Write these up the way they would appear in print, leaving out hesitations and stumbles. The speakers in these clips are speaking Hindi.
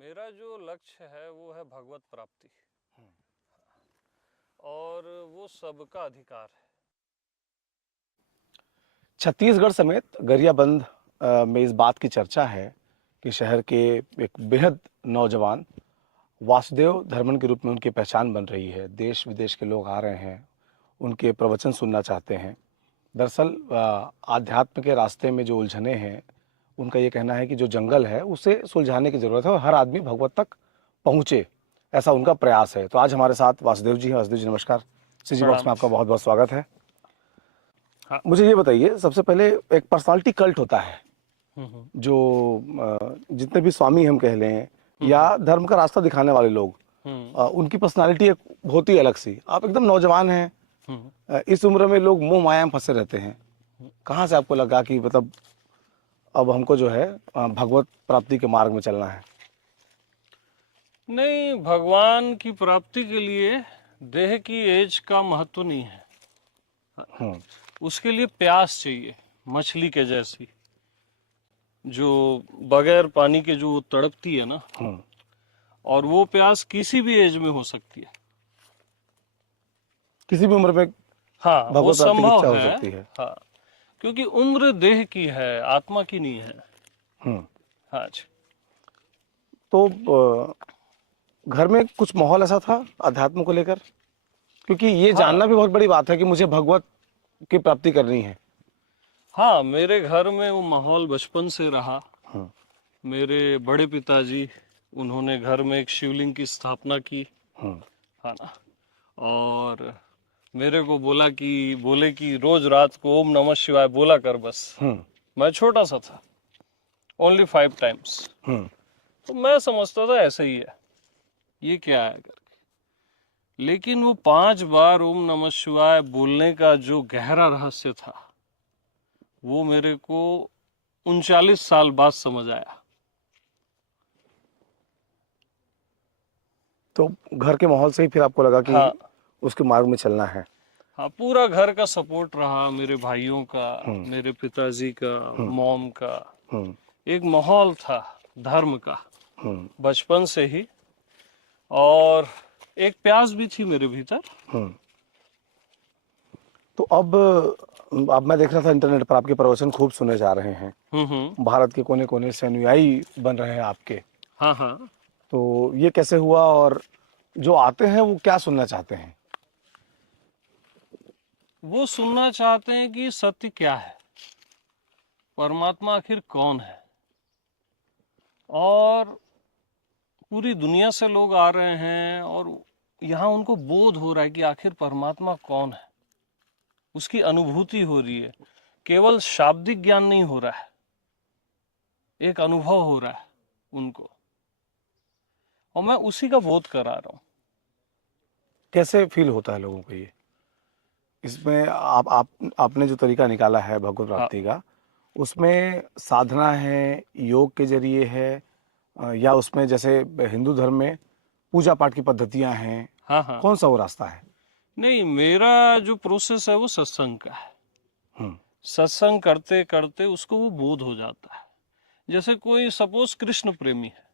मेरा जो लक्ष्य है वो है भगवत प्राप्ति और वो सबका अधिकार है। छत्तीसगढ़ समेत गरियाबंद में इस बात की चर्चा है कि शहर के एक बेहद नौजवान वासुदेव धर्मन के रूप में उनकी पहचान बन रही है। देश विदेश के लोग आ रहे हैं, उनके प्रवचन सुनना चाहते हैं। दरअसल आध्यात्म के रास्ते में जो उलझने हैं, उनका ये कहना है कि जो जंगल है उसे सुलझाने की ज़रूरत है और हर आदमी भगवत तक पहुँचे, ऐसा उनका प्रयास है। तो आज हमारे साथ वासुदेव जी हैं। वासुदेव जी नमस्कार। सीजी बॉक्स में आपका बहुत बहुत स्वागत है। हाँ। मुझे ये बताइए, सबसे पहले एक पर्सनालिटी कल्ट होता है जो जितने भी स्वामी हम कह लें या धर्म का रास्ता दिखाने वाले लोग, उनकी पर्सनालिटी एक होती है अलग सी। आप एकदम नौजवान हैं, इस उम्र में लोग मोह माया में फंसे रहते हैं। कहाँ से आपको लगा कि मतलब अब हमको जो है भगवत प्राप्ति के मार्ग में चलना है? नहीं, भगवान की प्राप्ति के लिए देह की एज का महत्व नहीं है। उसके लिए प्यास चाहिए, मछली के जैसी, जो बगैर पानी के जो तड़पती है ना, और वो प्यास किसी भी एज में हो सकती है। किसी भी उम्र में हाँ, वो भगवत प्राप्ति की संभव इच्छा हो है। सकती है। हाँ, क्योंकि उम्र देह की है, आत्मा की नहीं है। हाँ जी। तो घर में कुछ माहौल ऐसा था अध्यात्म को लेकर? क्योंकि ये जानना भी बहुत बड़ी बात है कि मुझे भगवत की प्राप्ति करनी है। हाँ, मेरे घर में वो माहौल बचपन से रहा। मेरे बड़े पिताजी, उन्होंने घर में एक शिवलिंग की स्थापना की, है ना, और मेरे को बोले कि रोज रात को ओम नमः शिवाय बोला कर बस। मैं छोटा सा था, ओनली 5 टाइम्स। तो मैं समझता था ऐसे ही है, ये क्या है करके। लेकिन वो 5 बार ओम नमः शिवाय बोलने का जो गहरा रहस्य था, वो मेरे को 39 साल बाद समझ आया। तो घर के माहौल से ही फिर आपको लगा कि हाँ, उसके मार्ग में चलना है? हाँ, पूरा घर का सपोर्ट रहा, मेरे भाइयों का, मेरे पिताजी का, मॉम का। एक माहौल था धर्म का बचपन से ही, और एक प्यास भी थी मेरे भीतर। तो अब मैं देख रहा था इंटरनेट पर आपके प्रवचन खूब सुने जा रहे हैं। भारत के कोने कोने से अनुयायी बन रहे हैं आपके। हाँ, हाँ। तो ये कैसे हुआ और जो आते हैं वो क्या सुनना चाहते हैं? वो सुनना चाहते हैं कि सत्य क्या है, परमात्मा आखिर कौन है। और पूरी दुनिया से लोग आ रहे हैं और यहाँ उनको बोध हो रहा है कि आखिर परमात्मा कौन है, उसकी अनुभूति हो रही है। केवल शाब्दिक ज्ञान नहीं हो रहा है, एक अनुभव हो रहा है उनको, और मैं उसी का बोध करा रहा हूँ। कैसे फील होता है लोगों को ये? इसमें आपने जो तरीका निकाला है भगवत प्राप्ति का, उसमें साधना है, योग के जरिए है, या उसमें जैसे हिंदू धर्म में पूजा पाठ की पद्धतियां हैं? हाँ, हाँ। कौन सा वो रास्ता है? नहीं, मेरा जो प्रोसेस है वो सत्संग का है। सत्संग करते करते उसको वो बोध हो जाता है। जैसे कोई सपोज कृष्ण प्रेमी है,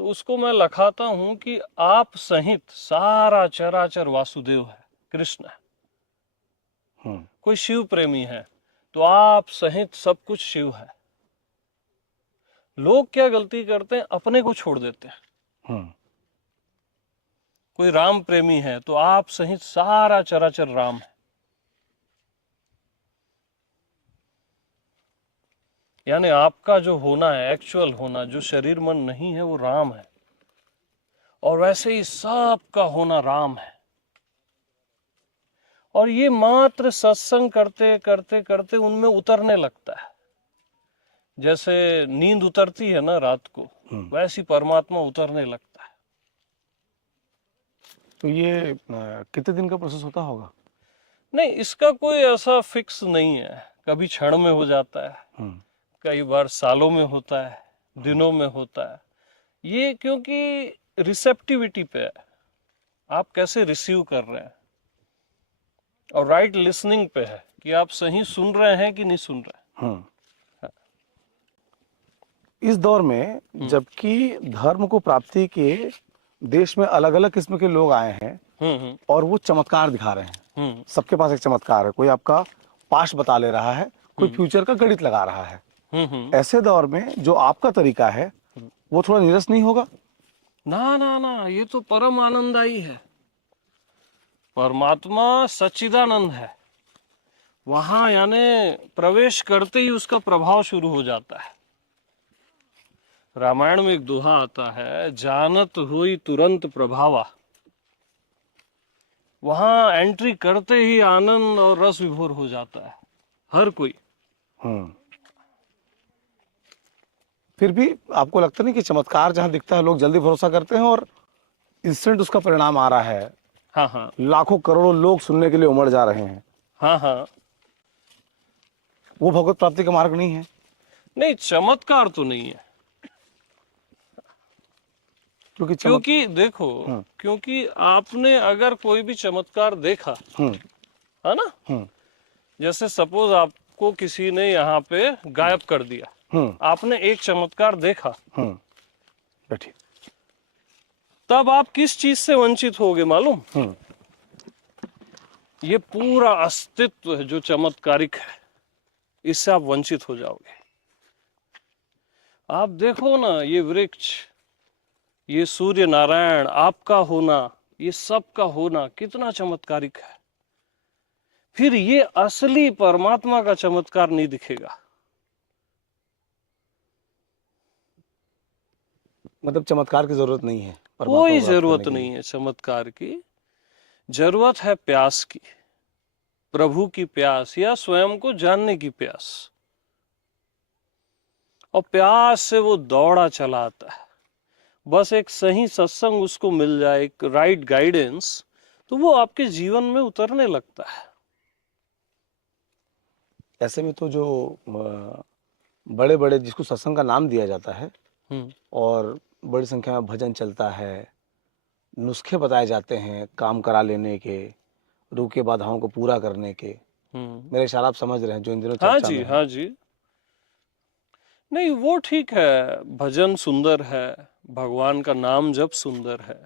तो उसको मैं लखाता हूं कि आप सहित सारा चराचर वासुदेव है, कृष्ण है। कोई शिव प्रेमी है, तो आप सहित सब कुछ शिव है। लोग क्या गलती करते हैं, अपने को छोड़ देते हैं। कोई राम प्रेमी है, तो आप सहित सारा चराचर राम है। यानी आपका जो होना है, एक्चुअल होना, जो शरीर मन नहीं है, वो राम है। और वैसे ही सबका होना राम है। और ये मात्र सत्संग करते करते करते उनमें उतरने लगता है। जैसे नींद उतरती है ना रात को, वैसी परमात्मा उतरने लगता है। तो ये कितने दिन का प्रोसेस होता होगा? नहीं, इसका कोई ऐसा फिक्स नहीं है। कभी क्षण में हो जाता है, कई बार सालों में होता है, दिनों में होता है। ये क्योंकि रिसेप्टिविटी पे है, आप कैसे रिसीव कर रहे हैं, और राइट लिसनिंग पे है कि आप सही सुन रहे हैं कि नहीं सुन रहे हैं। इस दौर में जबकि धर्म को प्राप्ति के देश में अलग अलग किस्म के लोग आए हैं और वो चमत्कार दिखा रहे हैं, सबके पास एक चमत्कार है, कोई आपका पास्ट बता ले रहा है, कोई फ्यूचर का गणित लगा रहा है। ऐसे दौर में जो आपका तरीका है वो थोड़ा नीरस नहीं होगा? ना ना ना, ये तो परम आनंददायी है। परमात्मा सच्चिदानंद है, वहां यानी प्रवेश करते ही उसका प्रभाव शुरू हो जाता है। रामायण में एक दोहा आता है, जानत हुई तुरंत प्रभावा। वहां एंट्री करते ही आनंद और रस विभोर हो जाता है हर कोई। फिर भी आपको लगता नहीं कि चमत्कार जहां दिखता है लोग जल्दी भरोसा करते हैं और इंस्टेंट उसका परिणाम आ रहा है? हाँ हाँ लाखों करोड़ों लोग सुनने के लिए उमड़ जा रहे हैं। हाँ हाँ। वो भगवत प्राप्ति का मार्ग नहीं है? नहीं, चमत्कार तो नहीं है, क्योंकि देखो, क्योंकि आपने अगर कोई भी चमत्कार देखा है ना, जैसे सपोज आपको किसी ने यहाँ पे गायब कर दिया, आपने एक चमत्कार देखा, बैठिए, तब आप किस चीज से वंचित होगे मालूम? ये पूरा अस्तित्व है जो चमत्कारिक है, इससे आप वंचित हो जाओगे। आप देखो ना, ये वृक्ष, ये सूर्य नारायण, आपका होना, ये सब का होना कितना चमत्कारिक है। फिर ये असली परमात्मा का चमत्कार नहीं दिखेगा। मतलब चमत्कार की जरूरत नहीं है? कोई जरूरत नहीं है चमत्कार की, जरूरत है प्यास की, प्रभु की प्यास या स्वयं को जानने की प्यास। और प्यास से वो दौड़ा चला आता है, बस एक सही सत्संग उसको मिल जाए, एक राइट गाइडेंस, तो वो आपके जीवन में उतरने लगता है। ऐसे में तो जो बड़े बड़े जिसको सत्संग का नाम दिया जाता है और बड़ी संख्या में भजन चलता है, नुस्खे बताए जाते हैं काम करा लेने के, रूके बाधाओं को पूरा करने के, मेरे इशारा आप समझ रहे हैं जो इन दिनों हाँ चर्चा जी में है। हाँ जी। नहीं, वो ठीक है, भजन सुंदर है, भगवान का नाम जप सुंदर है।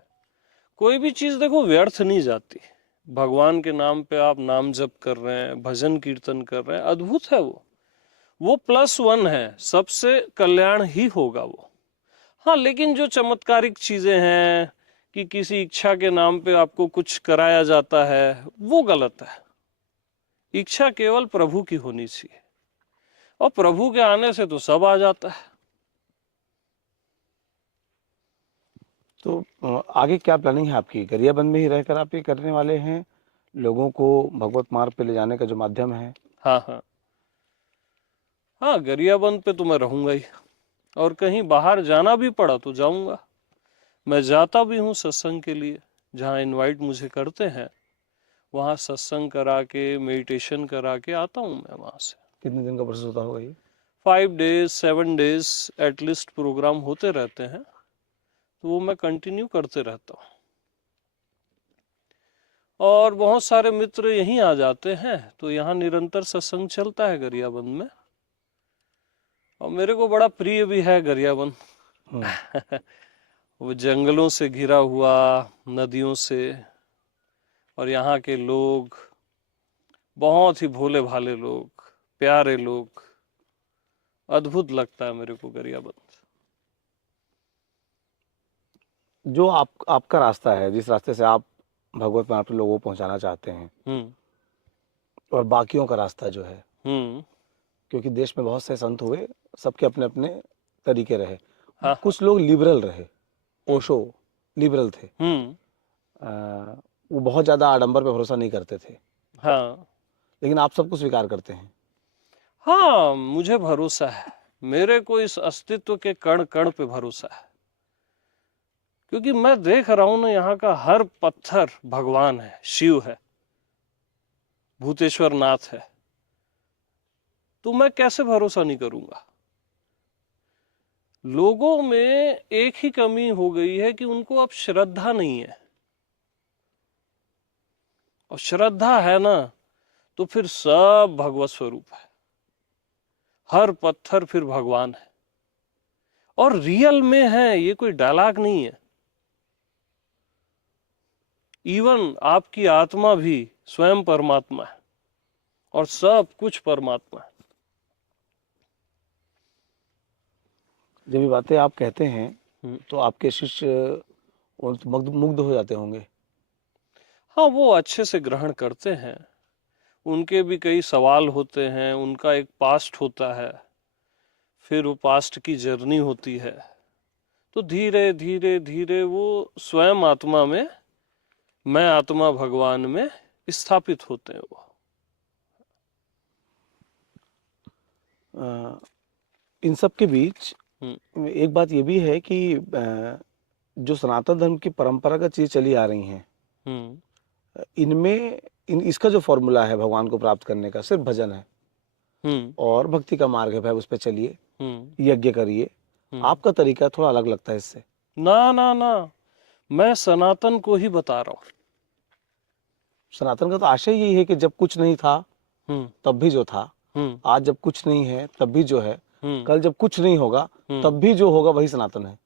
कोई भी चीज देखो व्यर्थ नहीं जाती। भगवान के नाम पे आप नाम जप कर रहे हैं, भजन कीर्तन कर रहे हैं, अद्भुत है वो +1 है, सबसे कल्याण ही होगा वो। हाँ, लेकिन जो चमत्कारिक चीजें हैं कि किसी इच्छा के नाम पे आपको कुछ कराया जाता है, वो गलत है। इच्छा केवल प्रभु की होनी चाहिए, और प्रभु के आने से तो सब आ जाता है। तो आगे क्या प्लानिंग है आपकी? गरियाबंद में ही रहकर आप ये करने वाले हैं, लोगों को भगवत मार्ग पे ले जाने का जो माध्यम है? हाँ हाँ हाँ, गरियाबंद पे तो मैं रहूंगा ही, और कहीं बाहर जाना भी पड़ा तो जाऊंगा। मैं जाता भी हूँ सत्संग के लिए, जहाँ इनवाइट मुझे करते हैं वहाँ सत्संग करा के, मेडिटेशन करा के आता हूँ मैं वहाँ से। कितने दिन का प्रोसेस होता होगा ये? 5 डेज 7 डेज एटलीस्ट प्रोग्राम होते रहते हैं, तो वो मैं कंटिन्यू करते रहता हूँ। और बहुत सारे मित्र यहीं आ जाते हैं, तो यहाँ निरंतर सत्संग चलता है गरियाबंद में, और मेरे को बड़ा प्रिय भी है गरियाबंद। वो जंगलों से घिरा हुआ, नदियों से, और यहाँ के लोग बहुत ही भोले भाले लोग, प्यारे लोग, अद्भुत लगता है मेरे को गरियाबंद। जो आपका रास्ता है, जिस रास्ते से आप भगवत मार्ग पे लोगों को पहुंचाना चाहते हैं, और बाकियों का रास्ता जो है, क्योंकि देश में बहुत से संत हुए, सबके अपने अपने तरीके रहे। हाँ, कुछ लोग लिबरल रहे, ओशो लिबरल थे, वो बहुत ज्यादा आडंबर पे भरोसा नहीं करते थे। हाँ लेकिन आप सबको स्वीकार करते हैं। हाँ, मुझे भरोसा है, मेरे को इस अस्तित्व के कण कण पे भरोसा है, क्योंकि मैं देख रहा हूं ना, यहाँ का हर पत्थर भगवान है, शिव है, भूतेश्वर नाथ है, तो मैं कैसे भरोसा नहीं करूंगा? लोगों में एक ही कमी हो गई है कि उनको अब श्रद्धा नहीं है, और श्रद्धा है ना तो फिर सब भगवत स्वरूप है, हर पत्थर फिर भगवान है। और रियल में है, ये कोई डायलॉग नहीं है। इवन आपकी आत्मा भी स्वयं परमात्मा है और सब कुछ परमात्मा है। जब ये बातें आप कहते हैं तो आपके शिष्य मुग्ध मुग्ध हो जाते होंगे। हाँ, वो अच्छे से ग्रहण करते हैं। उनके भी कई सवाल होते हैं, उनका एक पास्ट होता है, फिर वो पास्ट की जर्नी होती है, तो धीरे धीरे धीरे वो स्वयं आत्मा में, मैं आत्मा भगवान में स्थापित होते हैं वो। इन सब के बीच एक बात ये भी है कि जो सनातन धर्म की परंपरागत चीज चली आ रही हैं, इनमें इसका जो फॉर्मूला है भगवान को प्राप्त करने का, सिर्फ भजन है और भक्ति का मार्ग है, भाई उस पर चलिए, यज्ञ करिए। आपका तरीका थोड़ा अलग लगता है इससे। ना ना ना, मैं सनातन को ही बता रहा हूँ। सनातन का तो आशय यही है कि जब कुछ नहीं था तब भी जो था, आज जब कुछ नहीं है तब भी जो है, कल जब कुछ नहीं होगा तब भी जो होगा वही सनातन है।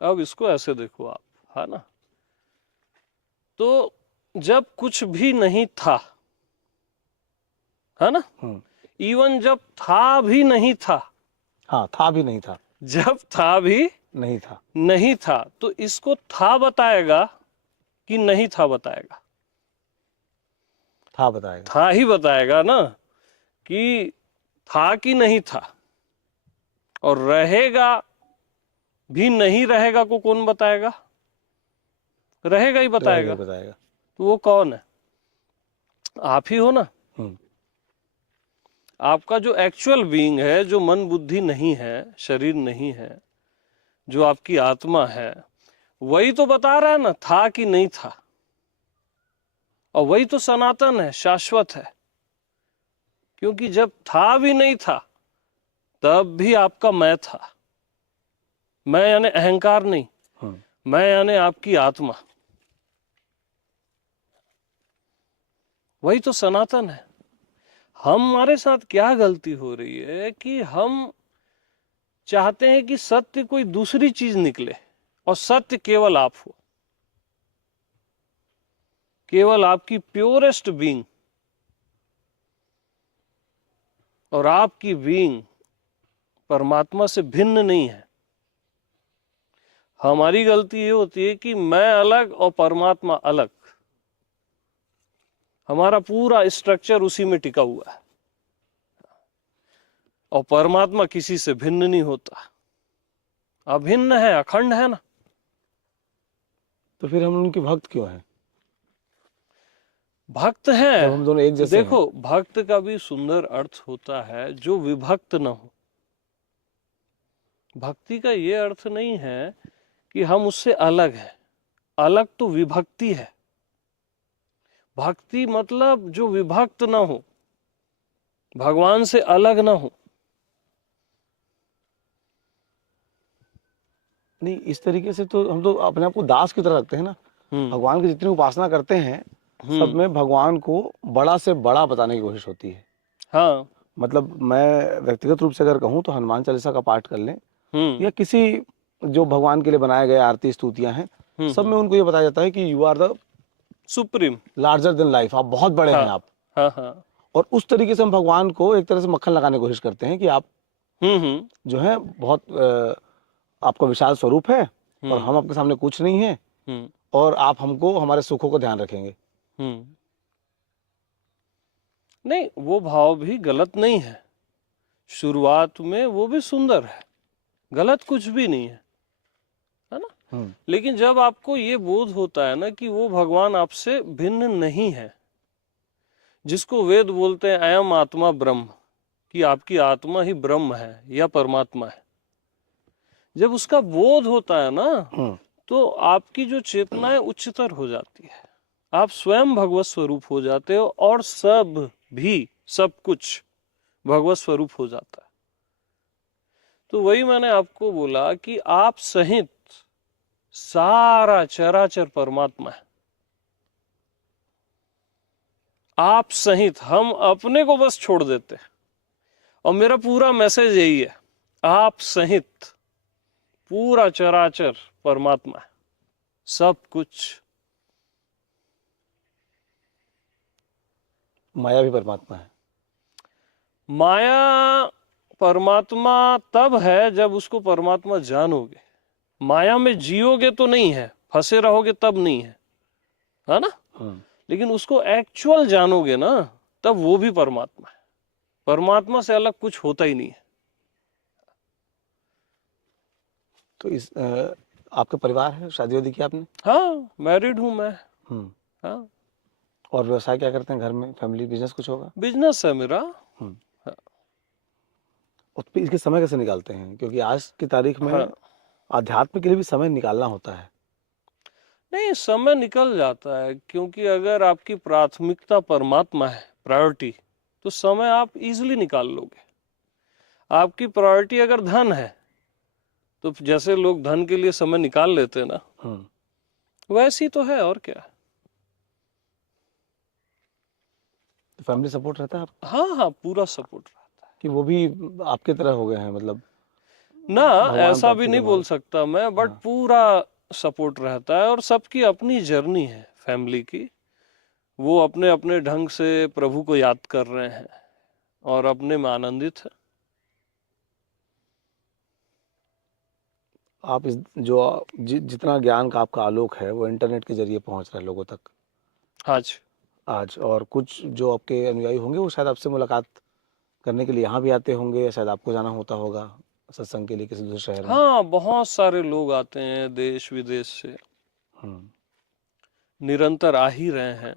अब इसको ऐसे देखो आप, है ना, तो जब कुछ भी नहीं था, है ना, इवन जब था भी नहीं था, हाँ, था भी नहीं था, जब था भी नहीं था, तो इसको था बताएगा कि नहीं था बताएगा? था बताएगा, था ही बताएगा ना, कि था कि नहीं था। और रहेगा भी नहीं रहेगा को कौन बताएगा? रहेगा ही बताएगा। तो वो कौन है? आप ही हो ना। आपका जो एक्चुअल बीइंग है, जो मन बुद्धि नहीं है, शरीर नहीं है, जो आपकी आत्मा है, वही तो बता रहा है ना था कि नहीं था। और वही तो सनातन है, शाश्वत है। क्योंकि जब था भी नहीं था तब भी आपका मैं था। मैं यानी अहंकार नहीं, मैं यानी आपकी आत्मा, वही तो सनातन है। हमारे साथ क्या गलती हो रही है कि हम चाहते हैं कि सत्य कोई दूसरी चीज निकले और सत्य केवल आप हो, केवल आपकी प्योरेस्ट बीइंग। और आपकी बीइंग परमात्मा से भिन्न नहीं है। हमारी गलती ये होती है कि मैं अलग और परमात्मा अलग, हमारा पूरा स्ट्रक्चर उसी में टिका हुआ है। और परमात्मा किसी से भिन्न नहीं होता, अभिन्न है, अखंड है ना। तो फिर हम उनके भक्त क्यों हैं? भक्त हैं, जब हम दोनों एक जैसे देखो हैं। भक्त का भी सुंदर अर्थ होता है जो विभक्त न हो। भक्ति का ये अर्थ नहीं है कि हम उससे अलग हैं, अलग तो विभक्ति है। भक्ति मतलब जो विभक्त ना हो, भगवान से अलग ना हो। नहीं, इस तरीके से तो हम तो अपने आप को दास की तरह रखते हैं ना। भगवान की जितनी उपासना करते हैं सब में भगवान को बड़ा से बड़ा बताने की कोशिश होती है। हाँ, मतलब मैं व्यक्तिगत रूप से अगर कहूँ तो हनुमान चालीसा का पाठ कर लें या किसी जो भगवान के लिए बनाए गए आरती स्तुतियां हैं, सब में उनको ये बताया जाता है कि you are the supreme, larger than life, आप बहुत बड़े हैं आप। हाँ, हाँ। और उस तरीके से हम भगवान को एक तरह से मक्खन लगाने की कोशिश करते हैं कि आप जो है बहुत आपका विशाल स्वरूप है और हम आपके सामने कुछ नहीं है और आप हमको हमारे सुखों को ध्यान रखेंगे। नहीं, वो भाव भी गलत नहीं है। शुरुआत में वो भी सुंदर है, गलत कुछ भी नहीं है ना। लेकिन जब आपको ये बोध होता है ना कि वो भगवान आपसे भिन्न नहीं है, जिसको वेद बोलते हैं अयम आत्मा ब्रह्म, कि आपकी आत्मा ही ब्रह्म है या परमात्मा है, जब उसका बोध होता है ना, तो आपकी जो चेतना है उच्चतर हो जाती है। आप स्वयं भगवत स्वरूप हो जाते हो और सब भी, सब कुछ भगवत स्वरूप हो जाता है। तो वही मैंने आपको बोला कि आप सहित सारा चराचर परमात्मा है। आप सहित हम अपने को बस छोड़ देते हैं। और मेरा पूरा मैसेज यही है, आप सहित पूरा चराचर परमात्मा है, सब कुछ। माया भी परमात्मा है। माया परमात्मा तब है जब उसको परमात्मा जानोगे। माया में जियोगे तो नहीं है, फंसे रहोगे तब नहीं है ना। लेकिन उसको एक्चुअल जानोगे ना, तब वो भी परमात्मा है। परमात्मा से अलग कुछ होता ही नहीं है। तो आपका परिवार है, शादी वादी की आपने? हाँ, मैरिड हूं मैं। हाँ, और व्यवसाय क्या करते हैं घर में? फैमिली बिजनेस कुछ होगा? बिजनेस है मेरा। और फिर इसके समय कैसे निकालते हैं, क्योंकि आज की तारीख में हाँ, आध्यात्म के लिए भी समय निकालना होता है। नहीं, समय निकल जाता है, क्योंकि अगर आपकी प्राथमिकता परमात्मा है, प्रायोरिटी, तो समय आप इजीली निकाल लोगे। आपकी प्रायोरिटी अगर धन है, तो जैसे लोग धन के लिए समय निकाल लेते हैं ना, वैसी तो है, और क्या। तो फैमिली सपोर्ट रहता है आपको? हाँ हाँ, पूरा सपोर्ट रहता है। कि वो भी आपके तरह हो गए हैं, मतलब ना, भगवान ऐसा भी प्राप्ति नहीं के बोल बाद? सकता मैं, बट पूरा सपोर्ट रहता है। और सबकी अपनी जर्नी है फैमिली की। वो अपने अपने ढंग से प्रभु को याद कर रहे हैं और अपने में आनंदित है। आप जितना ज्ञान का आपका आलोक है वो इंटरनेट के जरिए पहुंच रहा है लोगों तक आज आज। और कुछ जो आपके अनुयायी होंगे वो शायद आपसे मुलाकात करने के लिए यहाँ भी आते होंगे, या शायद आपको जाना होता होगा सत्संग के लिए किसी दूसरे शहर में। हाँ, बहुत सारे लोग आते हैं देश विदेश से, निरंतर आ ही रहे हैं।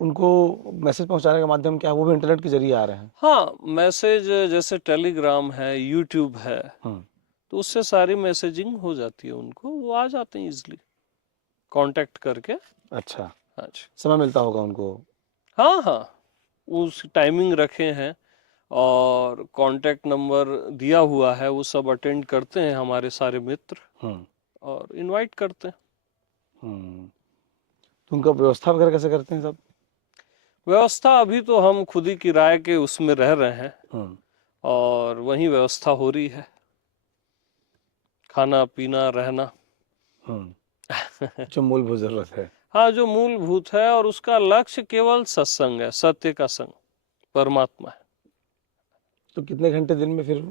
उनको मैसेज पहुंचाने का माध्यम क्या है? वो भी इंटरनेट के जरिए आ रहे हैं? हाँ, मैसेज जैसे टेलीग्राम है, यूट्यूब है, तो उससे सारी मैसेजिंग हो जाती है उनको, वो आ जाते हैं इजिली कांटेक्ट करके। अच्छा, हाँ जी। समय मिलता होगा उनको? हाँ हाँ, उस टाइमिंग रखे हैं और कांटेक्ट नंबर दिया हुआ है, वो सब अटेंड करते हैं हमारे सारे मित्र और इनवाइट करते हैं। तो उनका व्यवस्था वगैरह कैसे करते हैं सब? व्यवस्था अभी तो हम खुद ही किराए के उसमें रह रहे हैं और वहीं व्यवस्था हो रही है, खाना पीना रहना। जो मूलभूत जरूरत है। हाँ, जो मूलभूत है, और उसका लक्ष्य केवल सत्संग है, सत्य का संग, परमात्मा है। तो कितने घंटे दिन में फिर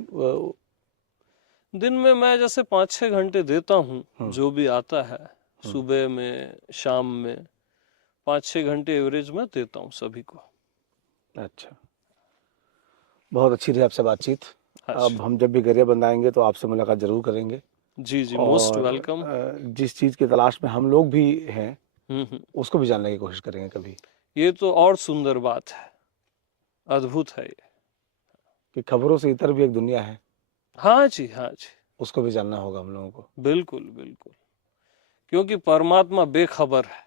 दिन में मैं जैसे 5-6 घंटे देता हूँ, जो भी आता है, सुबह में, शाम में 5-6 घंटे एवरेज में देता हूँ सभी को। अच्छा, बहुत अच्छी रही आपसे बातचीत। हाँ अब हम जब भी गरियाबंद आएंगे तो आपसे मुलाकात जरूर करेंगे। जी जी, मोस्ट वेलकम। जिस चीज़ की तलाश में हम लोग भी हैं उसको भी जानने की कोशिश करेंगे कभी। ये तो और सुंदर बात है, अद्भुत है ये। कि खबरों से इतर भी एक दुनिया है, हाँ जी, हाँ जी, उसको भी जानना होगा हम लोगों को। बिल्कुल बिल्कुल, क्योंकि परमात्मा बेखबर है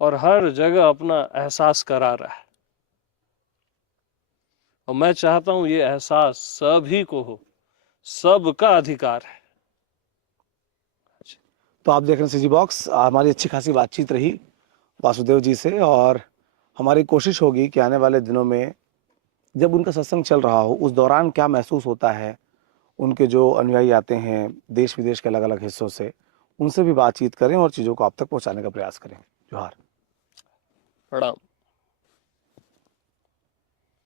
और हर जगह अपना एहसास करा रहा है, और मैं चाहता हूं ये एहसास सभी को हो, सबका अधिकार है। तो आप देख रहे हैं सीजी बॉक्स। हमारी अच्छी खासी बातचीत रही वासुदेव जी से, और हमारी कोशिश होगी कि आने वाले दिनों में जब उनका सत्संग चल रहा हो उस दौरान क्या महसूस होता है, उनके जो अनुयायी आते हैं देश विदेश के अलग अलग हिस्सों से, उनसे भी बातचीत करें और चीज़ों को आप तक पहुंचाने का प्रयास करें। जोहार। प्रणाम।